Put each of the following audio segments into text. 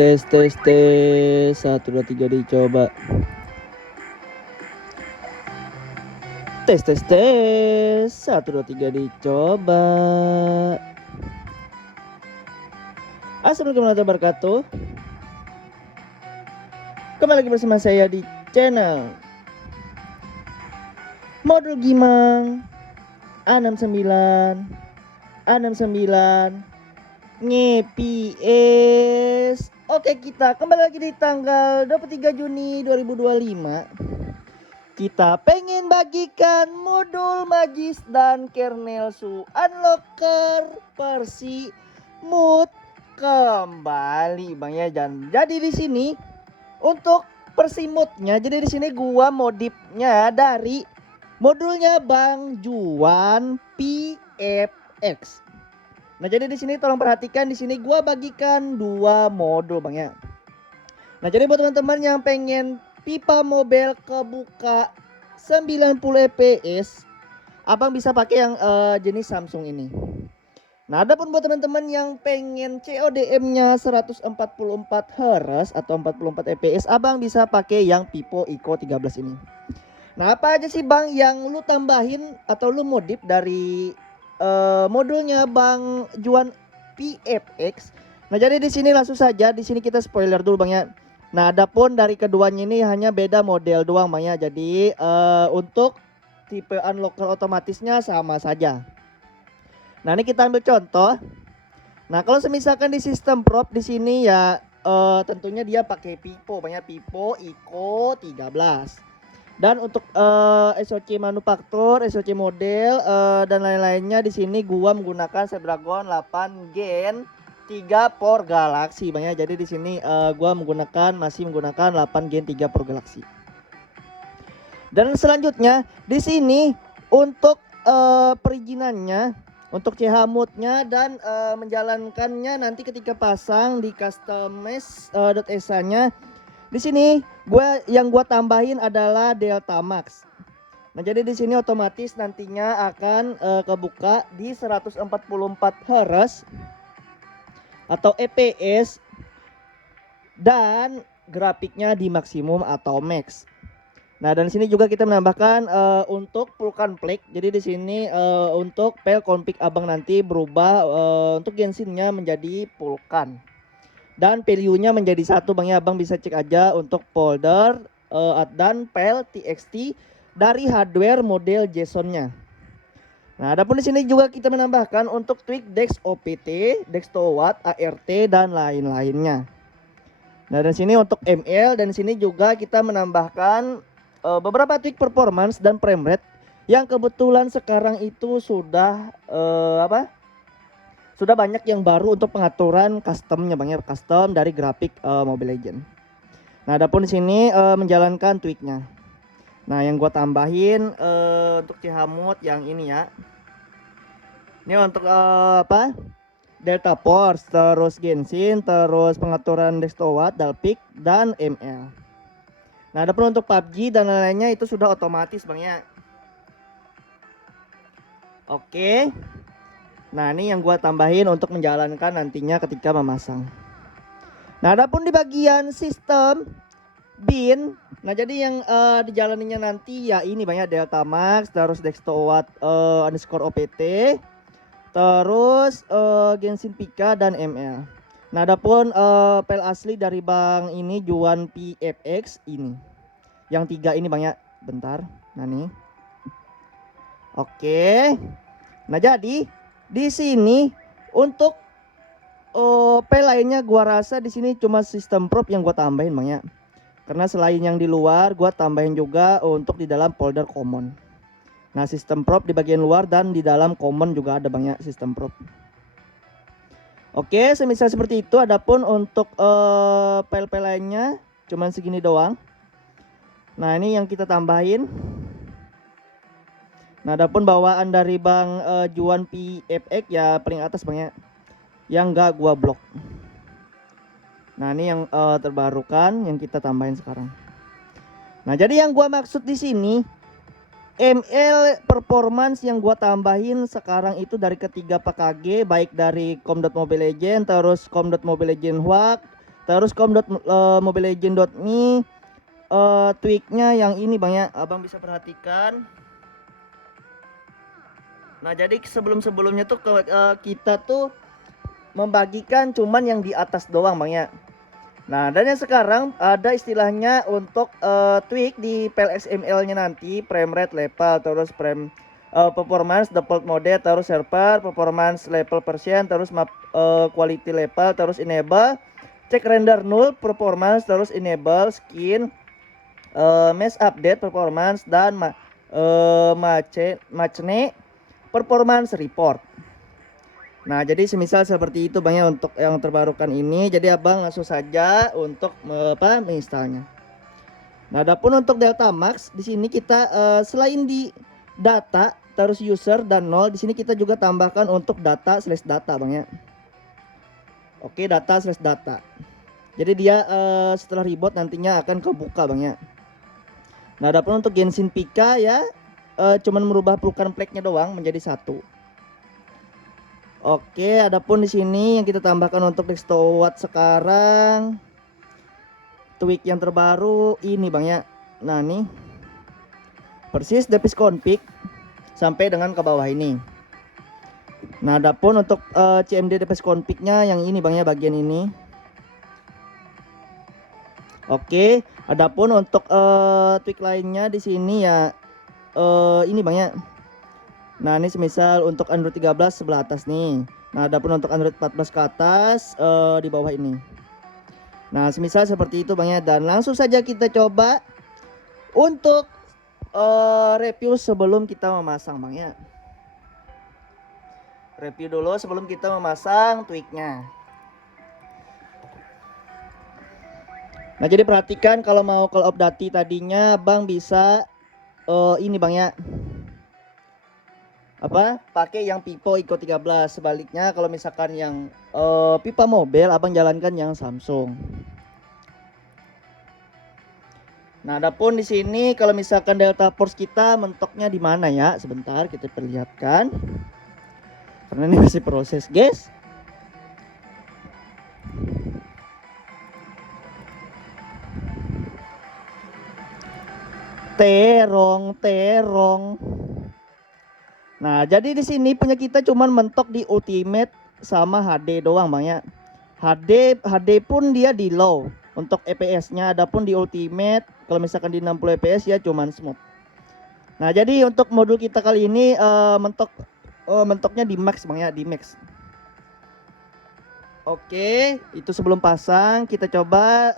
tes 1 2 3 dicoba. Tes 1 2 3 dicoba. Assalamualaikum warahmatullahi wabarakatuh. Kembali lagi bersama saya di channel Modul Gimang A69 ngeps. Oke, kita kembali lagi di tanggal 23 Juni 2025. Kita pengen bagikan modul Magis dan kernel Su Unlocker versi mood kembali Bang ya. Jadi di sini untuk versi moodnya, jadi di sini gua modifnya dari modulnya Bang Juan PFX. Nah, jadi di sini tolong perhatikan, di sini gua bagikan 2 modul Bang ya. Nah, jadi buat teman-teman yang pengen pipa mobile kebuka 90 fps, Abang bisa pakai yang jenis Samsung ini. Nah, adapun buat teman-teman yang pengen CODM-nya 144 Hz atau 44 fps, Abang bisa pakai yang Pipo Eco 13 ini. Nah, apa aja sih Bang yang lu tambahin atau lu modif dari modulnya Bang Juan PFX? Nah, jadi di sini langsung saja, di sini kita spoiler dulu Bang ya. Nah, adapun dari keduanya ini hanya beda model doang Bang ya. Jadi untuk tipe unlocker otomatisnya sama saja. Nah, ini kita ambil contoh. Nah, kalau semisalkan di sistem prop di sini ya tentunya dia pakai Pipo Bang ya, Pipo Eco 13. Dan untuk SoC manufaktur, SoC model dan lain-lainnya di sini gua menggunakan Snapdragon 8 Gen 3 for Galaxy Bang ya. Jadi di sini gua masih menggunakan 8 Gen 3 for Galaxy. Dan selanjutnya di sini untuk perizinannya, untuk CH mode-nya dan menjalankannya nanti ketika pasang di customize.esa-nya. Di sini yang gua tambahin adalah Delta Max. Nah, jadi di sini otomatis nantinya akan kebuka di 144 Hz atau fps dan grafiknya di maksimum atau max. Nah, dan sini juga kita menambahkan untuk Vulkan Plate. Jadi di sini untuk file config Abang nanti berubah untuk gensinnya menjadi Vulkan. Dan value-nya menjadi 1 Bang ya. Abang bisa cek aja untuk folder dan file txt dari hardware model JSON-nya. Nah, adapun di sini juga kita menambahkan untuk tweak Dex OPT, Dex Watt, ART dan lain-lainnya. Nah, dan sini untuk ML, dan sini juga kita menambahkan beberapa tweak performance dan frame rate yang kebetulan sekarang itu sudah sudah banyak yang baru untuk pengaturan customnya Bang ya, custom dari grafik Mobile Legends. Nah, adapun di sini menjalankan tweaknya. Nah, yang gua tambahin untuk CH mode yang ini ya. Ini untuk Delta Force, terus Genshin, terus pengaturan Dextowat, Dalpic dan ML. Nah, adapun untuk PUBG dan lain-lainnya itu sudah otomatis Bang ya. Oke. Nah, ini yang gua tambahin untuk menjalankan nantinya ketika memasang. Nah, adapun di bagian sistem bin, nah jadi yang dijalaninya nanti ya ini banyak Delta Max, terus Dextowat underscore OPT, terus Genshin Pika dan ML. Nah, adapun file asli dari Bang ini Juan PFX ini. Yang 3 ini Bang ya. Bentar. Nah, nih. Oke. Nah, jadi di sini untuk file lainnya gua rasa di sini cuma sistem prop yang gua tambahin Bang ya. Karena selain yang di luar gua tambahin juga untuk di dalam folder common. Nah, sistem prop di bagian luar dan di dalam common juga ada Bang ya sistem prop. Oke, semisal seperti itu. Adapun untuk file-file lainnya cuman segini doang. Nah, ini yang kita tambahin. Nah, adapun bawaan dari Bang Juan PFX ya paling atas Bang ya, yang enggak gua blok. Nah, ini yang terbarukan yang kita tambahin sekarang. Nah, jadi yang gua maksud di sini ML performance yang gua tambahin sekarang itu dari ketiga PKG, baik dari com.mobile legend, terus com.mobile legend WAC, Terus com.mobilelegend.me tweaknya yang ini Bang ya, abang bisa perhatikan. Nah jadi sebelumnya tuh kita tuh membagikan cuman yang di atas doang Bang ya. Nah dan yang sekarang ada istilahnya untuk tweak di PLSML nya nanti, frame rate level, terus frame performance default mode, terus server performance level persen, terus map quality level, terus enable check render null performance, terus enable skin mesh update performance, dan matchne performance report. Nah jadi semisal seperti itu Bang ya untuk yang terbarukan ini. Jadi abang langsung saja untuk menginstalnya. Nah adapun untuk Delta Max di sini kita selain di data terus user dan nol, di sini kita juga tambahkan untuk data/data Bang ya. Oke, data/data. Jadi dia setelah reboot nantinya akan kebuka Bang ya. Nah adapun untuk Genshin Pika ya cuman merubah pelukan plate-nya doang menjadi satu. Oke, adapun di sini yang kita tambahkan untuk Dextowat sekarang tweak yang terbaru ini Bang ya. Nah nih persis device config sampai dengan ke bawah ini. Nah adapun untuk CMD device config-nya yang ini Bang ya, bagian ini. Oke, adapun untuk tweak lainnya di sini ya ini Bang ya. Nah ini semisal untuk Android 13 sebelah atas nih. Nah adapun untuk Android 14 ke atas di bawah ini. Nah semisal seperti itu Bang ya. Dan langsung saja kita coba untuk review sebelum kita memasang Bang ya. Review dulu sebelum kita memasang tweaknya. Nah jadi perhatikan kalau mau Call of Duty tadinya Bang bisa ini Bang ya, pakai yang Pipo Eco 13. Sebaliknya kalau misalkan yang pipa mobile abang jalankan yang Samsung. Nah adapun di sini kalau misalkan Delta Force kita mentoknya di mana ya, sebentar kita perlihatkan karena ini masih proses guys. terong. Nah, jadi di sini punya kita cuman mentok di ultimate sama HD doang Bang ya. HD pun dia di low untuk FPS-nya, adapun di ultimate kalau misalkan di 60 FPS ya cuman smooth. Nah, jadi untuk modul kita kali ini mentoknya di max Bang ya, di max. Oke, itu sebelum pasang kita coba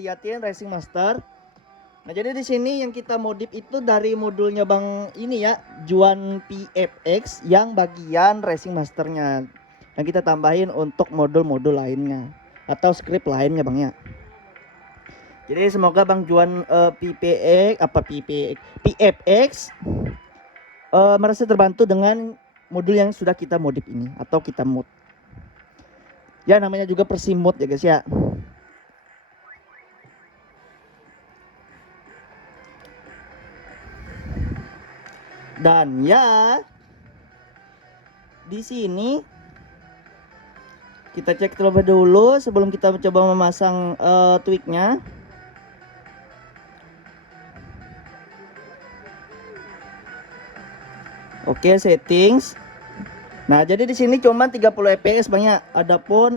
liatin Racing Master. Nah, jadi di sini yang kita modif itu dari modulnya Bang ini ya, Juan PFX yang bagian Racing Masternya. Yang kita tambahin untuk modul-modul lainnya atau script lainnya Bang ya. Jadi semoga Bang Juan PFX merasa terbantu dengan modul yang sudah kita modif ini atau kita mod. Ya namanya juga persimod ya guys ya. Dan ya di sini kita cek terlebih dulu sebelum kita mencoba memasang tweaknya. Oke, settings. Nah, jadi di sini cuma 30 fps banyak. Adapun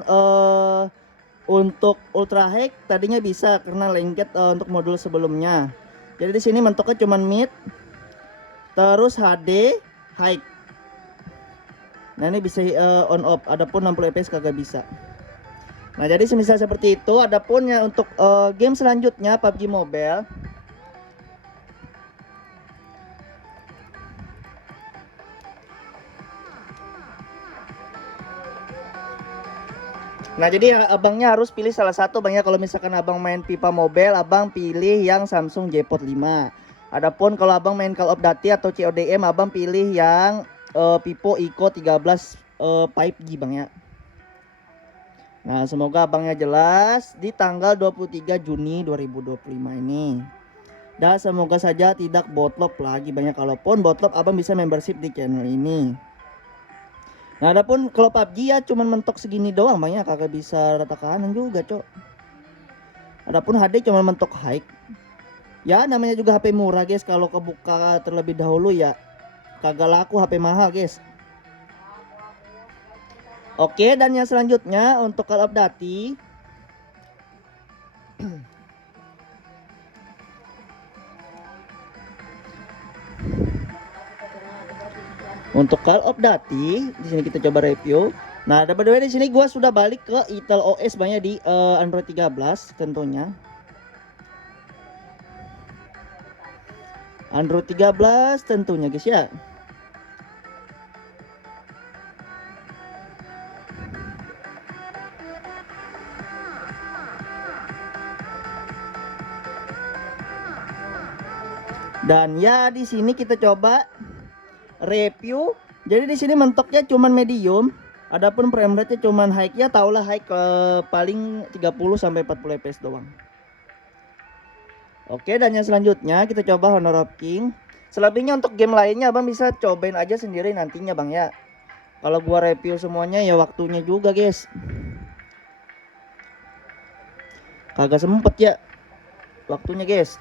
untuk ultra high tadinya bisa karena lengket untuk modul sebelumnya. Jadi di sini mentoknya cuma mid. Terus HD high. Nah, ini bisa on off. Adapun 60 fps kagak bisa. Nah, jadi semisal seperti itu. Adapun ya untuk game selanjutnya PUBG Mobile. Nah jadi abangnya harus pilih salah satu Bang ya. Kalau misalkan abang main pipa mobile, abang pilih yang Samsung J-Pod 5. Adapun kalau abang main Call of Duty atau CODM, abang pilih yang Pipo Eco 13 5G Bang ya. Nah semoga abangnya jelas di tanggal 23 Juni 2025 ini. Dan semoga saja tidak botlop lagi banyak. Kalaupun botlop abang bisa membership di channel ini. Nah adapun kalau PUBG ya cuman mentok segini doang Bang ya, kagak bisa rata kanan juga cok. Adapun HD cuma mentok high. Ya namanya juga HP murah guys, kalau kebuka terlebih dahulu ya kagak laku, HP mahal guys. Oke, dan yang selanjutnya untuk Call of Duty. Untuk Call of Duty di sini kita coba review. Nah, by the way di sini gua sudah balik ke Intel OS banyak di Android 13 tentunya. Android 13 tentunya guys ya. Dan ya di sini kita coba review. Jadi di sini mentoknya cuman medium. Adapun frame rate-nya cuman high, ya taulah high ke paling 30 sampai 40 fps doang. Oke, dan yang selanjutnya kita coba Honor of King. Selebihnya untuk game lainnya Abang bisa cobain aja sendiri nantinya Bang ya. Kalau gua review semuanya ya waktunya juga guys. Kagak sempet ya waktunya guys.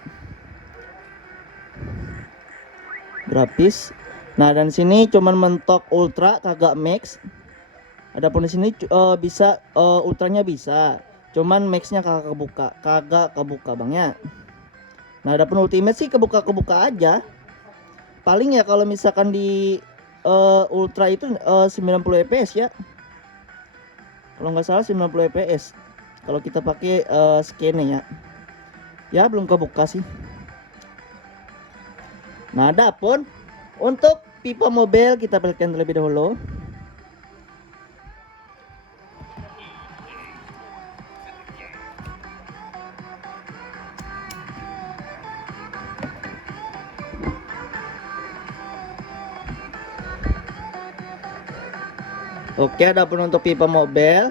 Grafis. Nah, dan sini cuman mentok ultra kagak max. Adapun di sini bisa ultranya bisa. Cuman maxnya kagak kebuka Bang ya. Nah, adapun ultimate sih kebuka aja. Paling ya kalau misalkan di ultra itu 90 fps ya. Kalau nggak salah 90 fps. Kalau kita pakai scan ya. Ya belum kebuka sih. Nah, adapun untuk pipa mobil kita balikan terlebih dahulu. Oke, adapun untuk pipa mobil.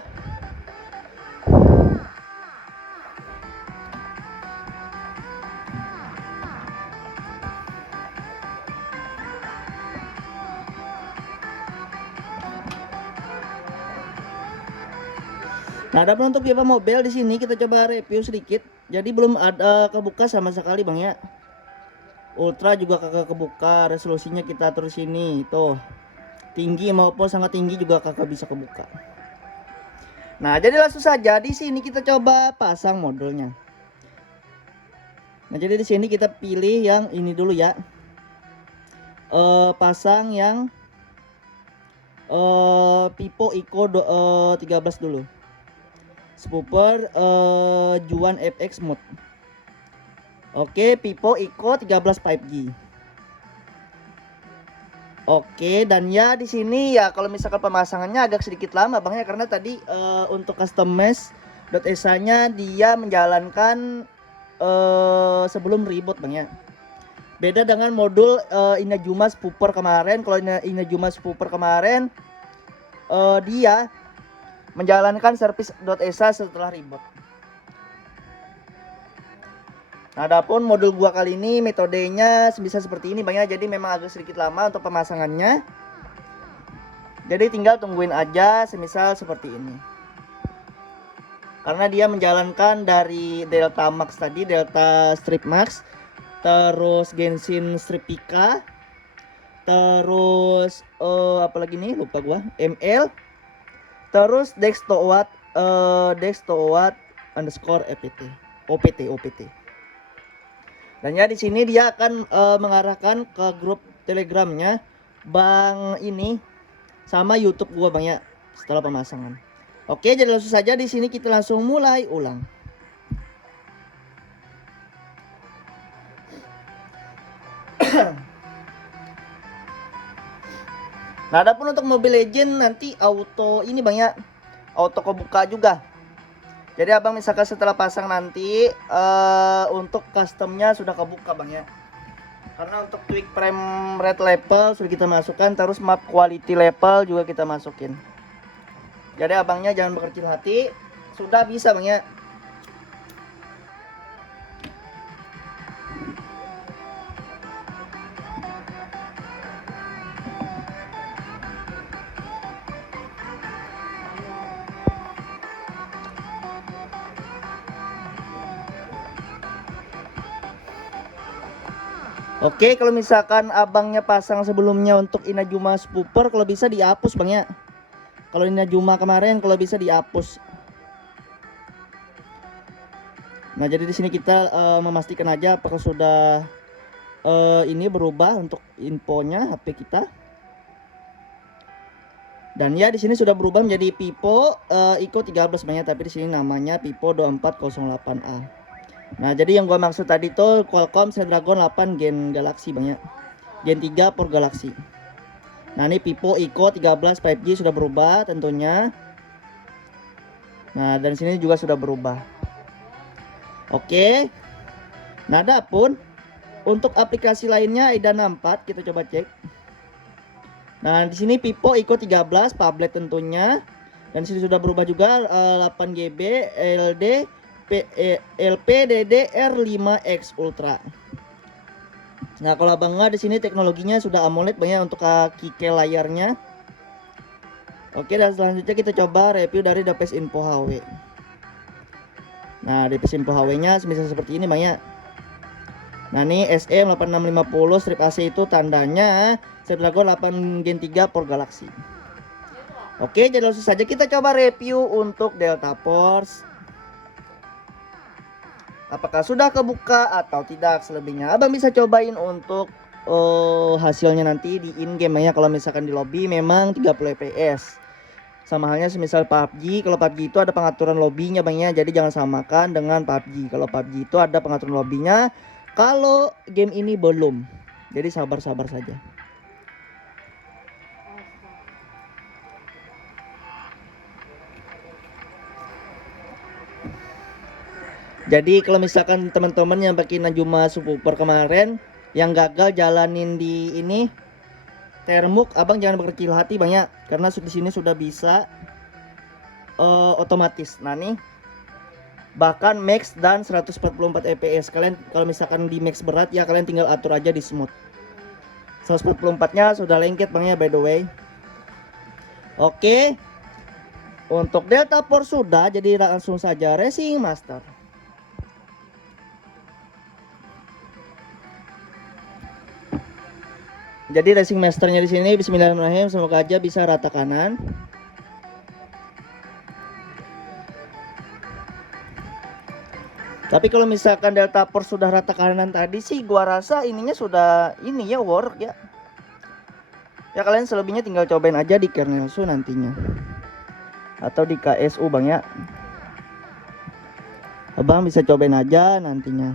Nah, adapun untuk pipa mobil di sini kita coba review sedikit. Jadi belum ada kebuka sama sekali Bang ya. Ultra juga kagak kebuka, resolusinya kita atur sini tuh. Tinggi maupun sangat tinggi juga kagak bisa kebuka. Nah, jadi langsung saja di sini kita coba pasang modulnya. Nah, jadi di sini kita pilih yang ini dulu ya. Pasang yang Pipo Eco 13 dulu. Spooper Juan FX mode. Oke, Pipo Eco 13 5G. Oke, dan ya di sini ya kalau misalkan pemasangannya agak sedikit lama Bang ya, karena tadi untuk customize.esa-nya dia menjalankan sebelum reboot Bang ya. Beda dengan modul Inazuma Spooper kemarin. Kalau Inazuma Spooper kemarin dia menjalankan service.esa setelah reboot. Nah, adapun modul gua kali ini metodenya bisa seperti ini Bang ya. Jadi memang agak sedikit lama untuk pemasangannya. Jadi tinggal tungguin aja semisal seperti ini. Karena dia menjalankan dari Delta Max tadi, Delta Strip Max, terus Genshin Strip Pika, terus apalagi nih lupa gua, ML, terus Dextowat underscore OPT. Dan ya di sini dia akan mengarahkan ke grup Telegramnya Bang ini sama YouTube gua Bang ya setelah pemasangan. Oke, jadi langsung saja di sini kita langsung mulai ulang. Nah, adapun untuk Mobile Legend nanti auto ini Bang ya, auto kebuka juga. Jadi Abang misalkan setelah pasang nanti untuk customnya sudah kebuka Bang ya. Karena untuk tweak frame rate level sudah kita masukkan, terus map quality level juga kita masukin. Jadi abangnya jangan berkecil hati, sudah bisa Bang ya. Oke, kalau misalkan abangnya pasang sebelumnya untuk Inazuma Spooper, kalau bisa dihapus bang ya. Kalau Inazuma kemarin kalau bisa dihapus. Nah jadi di sini kita memastikan aja apakah sudah ini berubah untuk infonya HP kita. Dan ya di sini sudah berubah menjadi Vivo Eco 13 banyak, tapi di sini namanya Vivo 2408A. Nah, jadi yang gua maksud tadi tuh Qualcomm Snapdragon 8 Gen Galaxy banyak. Gen 3 for Galaxy. Nah, ini Vivo Eco 13 5G sudah berubah tentunya. Nah, dan sini juga sudah berubah. Oke. Nah, adapun untuk aplikasi lainnya Idana 4 kita coba cek. Nah, di sini Vivo Eco 13 tablet tentunya. Dan sini sudah berubah juga 8GB LPDDR5X Ultra. Nah, kalau abangnya di sini teknologinya sudah AMOLED banyak untuk kaki layarnya. Oke, dan selanjutnya kita coba review dari Depes Info HW. Nah, Depes Info HW-nya semisal seperti ini banyak. Nah, ini SM8650 strip AC itu tandanya Snapdragon 8 Gen 3 for Galaxy. Oke, jadi langsung saja kita coba review untuk Delta Force. Apakah sudah kebuka atau tidak selebihnya abang bisa cobain untuk hasilnya nanti di in game ya. Kalau misalkan di lobby memang 30 fps, sama halnya semisal PUBG. Kalau PUBG itu ada pengaturan lobbynya bang ya, jadi jangan samakan dengan PUBG. Kalau PUBG itu ada pengaturan lobbynya, kalau game ini belum, jadi sabar-sabar saja. Jadi kalau misalkan teman-teman yang pakai Inazuma Spooper kemarin yang gagal jalanin di ini Termuk, abang jangan berkecil hati banyak, karena di sini sudah bisa otomatis. Nah nih bahkan max dan 144 fps. Kalian kalau misalkan di max berat ya kalian tinggal atur aja di smooth. 144 nya sudah lengket bang ya, by the way. Oke, untuk Delta Force sudah, jadi langsung saja Racing Master. Jadi Racing Masternya di sini bismillahirrahmanirrahim, semoga aja bisa rata kanan. Tapi kalau misalkan Delta Force sudah rata kanan tadi sih gua rasa ininya sudah ini ya work ya. Ya kalian selebihnya tinggal cobain aja di kernel su nantinya. Atau di KSU bang ya. Abang bisa cobain aja nantinya.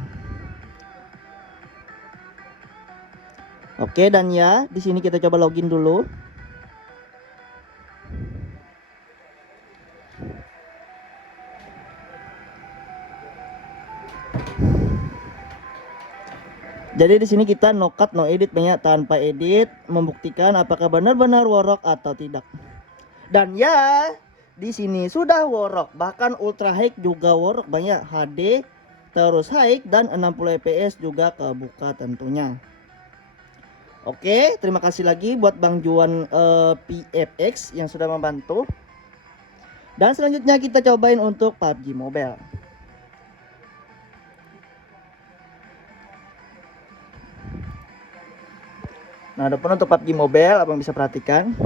Oke, dan ya di sini kita coba login dulu. Jadi di sini kita no cut no edit banyak, tanpa edit, membuktikan apakah benar-benar worok atau tidak. Dan ya di sini sudah worok, bahkan ultra high juga worok banyak, HD terus high dan 60 fps juga kebuka tentunya. Oke, terima kasih lagi buat Bang Juan PFX yang sudah membantu. Dan selanjutnya kita cobain untuk PUBG Mobile. Nah, adapun untuk PUBG Mobile abang bisa perhatikan.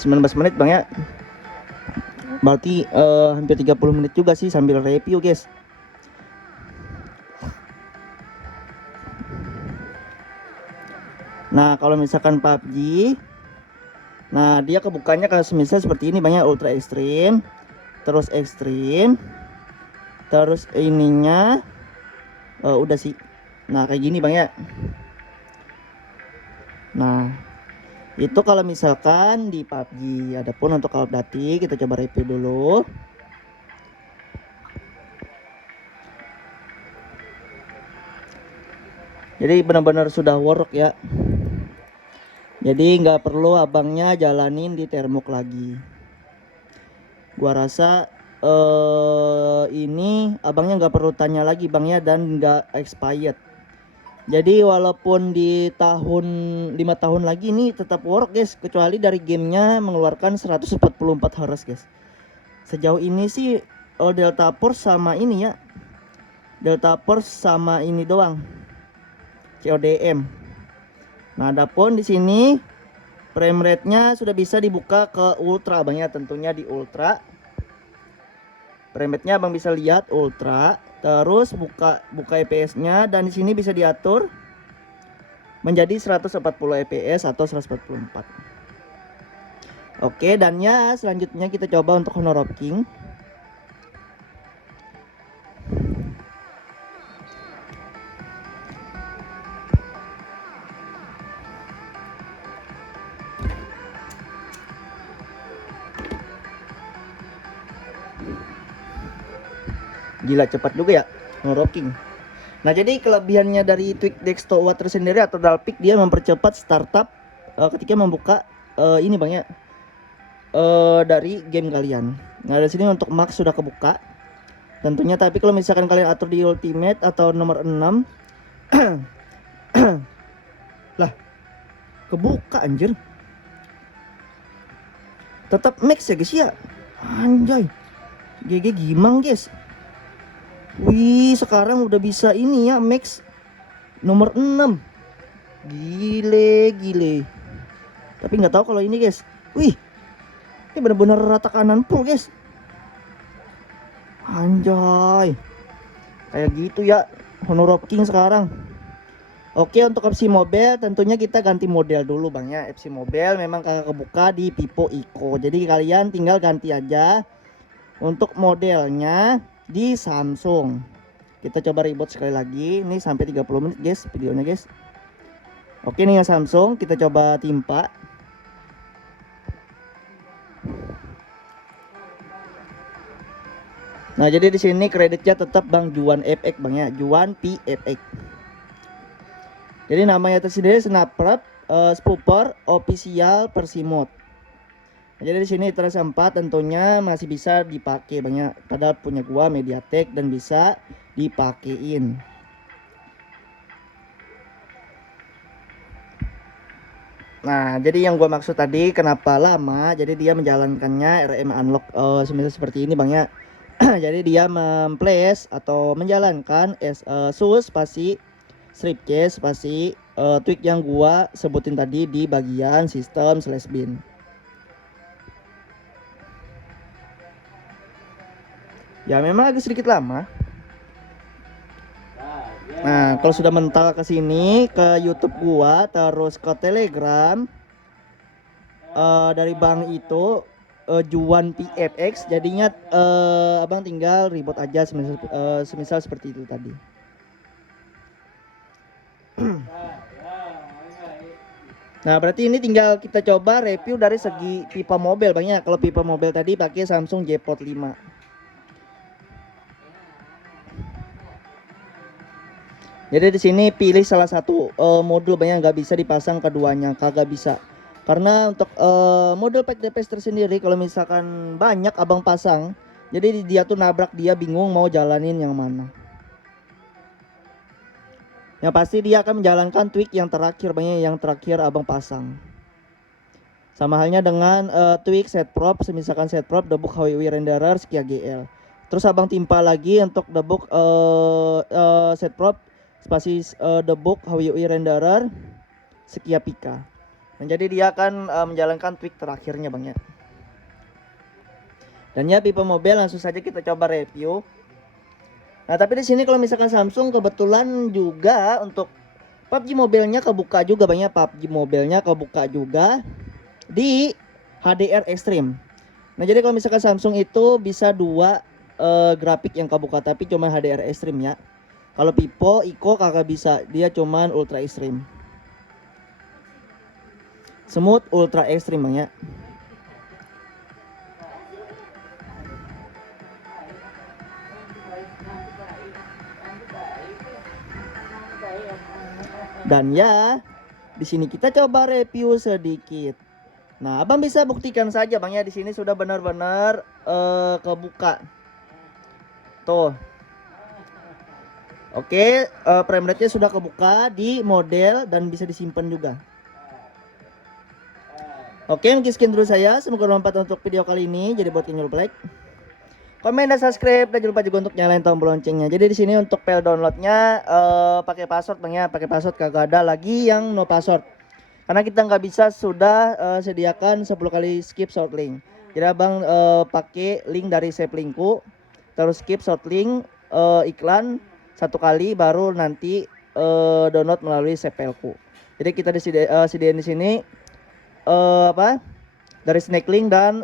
Sembilan belas menit bang ya. Berarti hampir 30 menit juga sih sambil review guys. Nah kalau misalkan PUBG, nah dia kebukanya kalau semisal seperti ini banyak ultra ekstrim, terus ekstrim, terus ininya udah sih. Nah kayak gini bang ya. Nah itu kalau misalkan di PUBG. Adapun untuk Call of Duty kita coba review dulu. Jadi benar-benar sudah work ya. Jadi nggak perlu abangnya jalanin di termok lagi. Gua rasa ini abangnya nggak perlu tanya lagi bang ya, dan nggak expired. Jadi walaupun di 5 tahun lagi ini tetap work guys, kecuali dari gamenya mengeluarkan 144 Hz guys. Sejauh ini sih Delta Force sama ini ya, Delta Force sama ini doang, CODM. Nah, adapun di sini frame rate-nya sudah bisa dibuka ke ultra Bang ya, tentunya di ultra. Frame rate-nya Abang bisa lihat ultra, terus buka fps-nya, dan di sini bisa diatur menjadi 140 fps atau 144. Oke, dan ya selanjutnya kita coba untuk Honor of King. Gila cepat juga ya Honor of King. Nah, jadi kelebihannya dari Tweak Dexto Water sendiri atau Dalpic, dia mempercepat startup ketika membuka ini Bang ya, dari game kalian. Nah, di sini untuk max sudah kebuka tentunya, tapi kalau misalkan kalian atur di ultimate atau nomor 6 lah kebuka anjir, tetap max ya guys ya. Anjay, GG gimang guys. Wih, sekarang udah bisa ini ya, max nomor 6. Gile. Tapi nggak tahu kalau ini guys. Wih, ini benar-benar rata kanan full guys. Anjay, kayak gitu ya Honor of King sekarang. Oke, untuk opsi mobile tentunya kita ganti model dulu Bang ya. opsi mobile memang kakak kebuka di Vivo Eco, jadi kalian tinggal ganti aja untuk modelnya di Samsung. Kita coba reboot sekali lagi. Ini sampai 30 menit guys videonya guys. Oke, nih yang Samsung kita coba timpa. Nah, jadi di sini kreditnya tetap Bang Juan FX Bang ya, Juan PFX. Jadi namanya tersendiri Snapchat Spooper Official Persimode. Nah, jadi di sini terus 4 tentunya masih bisa dipakai Bang ya, padahal punya gua MediaTek dan bisa dipakein. Nah, jadi yang gua maksud tadi kenapa lama, jadi dia menjalankannya RM unlock semisal seperti ini Bang ya. Jadi dia memplace atau menjalankan sus spasi strip case spasi tweak yang gua sebutin tadi di bagian sistem /bin. Ya memang agak sedikit lama. Nah, kalau sudah mental ke sini ke YouTube gua terus ke Telegram dari Bang itu Juan PFX, jadinya Abang tinggal reboot aja semisal seperti itu tadi. Nah, berarti ini tinggal kita coba review dari segi pipa mobil Bang ya. Kalau pipa mobil tadi pakai Samsung J-Port 5. Jadi di sini pilih salah satu modul Bang ya, nggak bisa dipasang keduanya, kagak bisa. Karena untuk model pack DPS tersendiri kalau misalkan banyak Abang pasang, jadi dia tuh nabrak, dia bingung mau jalanin yang mana. Yang pasti dia akan menjalankan tweak yang terakhir Bang ya, yang terakhir Abang pasang. Sama halnya dengan tweak set prop, misalkan set prop debug HWI renderer sekia GL. Terus Abang timpa lagi untuk debug set prop spasi debug HWI renderer sekia pika. Nah, jadi dia akan menjalankan tweak terakhirnya Bang ya. Dan ya pipa mobil langsung saja kita coba review. Nah, tapi di sini kalau misalkan Samsung kebetulan juga untuk PUBG mobilnya kebuka juga Bang ya, PUBG mobilnya kebuka juga di HDR Extreme. Nah, jadi kalau misalkan Samsung itu bisa dua grafik yang kebuka, tapi cuma HDR Extreme ya. Kalau Vivo Eco kagak bisa, dia cuman Ultra Extreme. Smooth Ultra Extreme Bang ya. Dan ya, di sini kita coba review sedikit. Nah, Abang bisa buktikan saja Bang ya, di sini sudah benar-benar kebuka. Tuh. Oke, frame rate-nya sudah kebuka di model dan bisa disimpan juga. Oke, mungkin sekian dulu saya. Semoga bermanfaat untuk video kali ini. Jadi buat jangan lupa like, komen dan subscribe, dan jangan lupa juga untuk nyalain tombol loncengnya. Jadi di sini untuk file downloadnya pakai password bang ya, pakai password, kagak ada lagi yang no password. Karena kita nggak bisa sudah sediakan 10 kali skip short link. Jadi abang pakai link dari save linkku, terus skip short link iklan 1 kali, baru nanti download melalui save fileku. Jadi kita sediain di sini apa dari snake link dan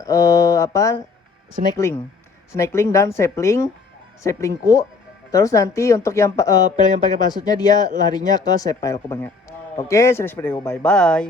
snake link dan save linkku. Terus nanti untuk yang file yang pakai passwordnya dia larinya ke save fileku bang ya. Oke, serius video, bye bye.